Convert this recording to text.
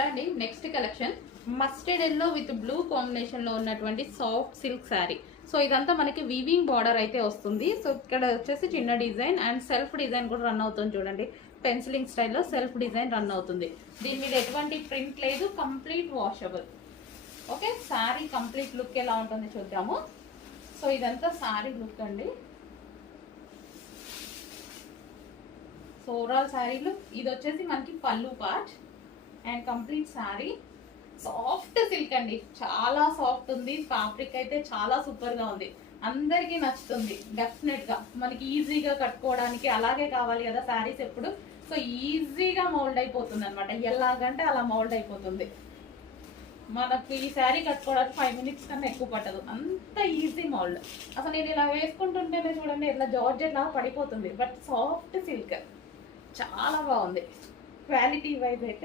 Hello అండి, next collection mustard yellow with blue combination లో ఉన్నటువంటి సాఫ్ట్ సిల్క్ శారీ. సో ఇదంతా మనకి వీవింగ్ బార్డర్ అయితే వస్తుంది. సో ఇక్కడ వచ్చేసి చిన్న డిజైన్ అండ్ సెల్ఫ్ డిజైన్ కూడా రన్ అవుతుంది. చూడండి, పెన్సిలింగ్ స్టైల్లో సెల్ఫ్ డిజైన్ రన్ అవుతుంది. దీని మీద ఎటువంటి ప్రింట్ లేదు, complete washable. Okay, sari complete look ఎలా ఉంటుంది చూద్దాము. సో ఇదంతా శారీ లుక్ అండి. సో ఓవరాల్ శారీ లుక్ ఇది వచ్చేసి మనకి పళ్ళు part and complete sari soft silk అండి, చాలా సాఫ్ట్ ఉంది. ఫ్యాబ్రిక్ అయితే చాలా సూపర్ గా ఉంది, అందరికీ నచ్చుతుంది డెఫినెట్ గా. మనకి ఈజీగా కట్టుకోవడానికి అలాగే కావాలి కదా శారీస్ ఎప్పుడు. సో ఈజీగా మౌల్డ్ అయిపోతుంది అనమాట, ఎలాగంటే అలా మౌల్డ్ అయిపోతుంది. మనకు ఈ శారీ కట్టుకోవడానికి 5 minutes కన్నా ఎక్కువ పట్టదు, అంత ఈజీ మౌల్డ్. అసలు నేను ఇలా వేసుకుంటుంటేనే చూడండి ఇట్లా జార్జెట్ లాగా పడిపోతుంది. బట్ సాఫ్ట్ సిల్క్ చాలా బాగుంది క్వాలిటీ వైజ్ అయితే.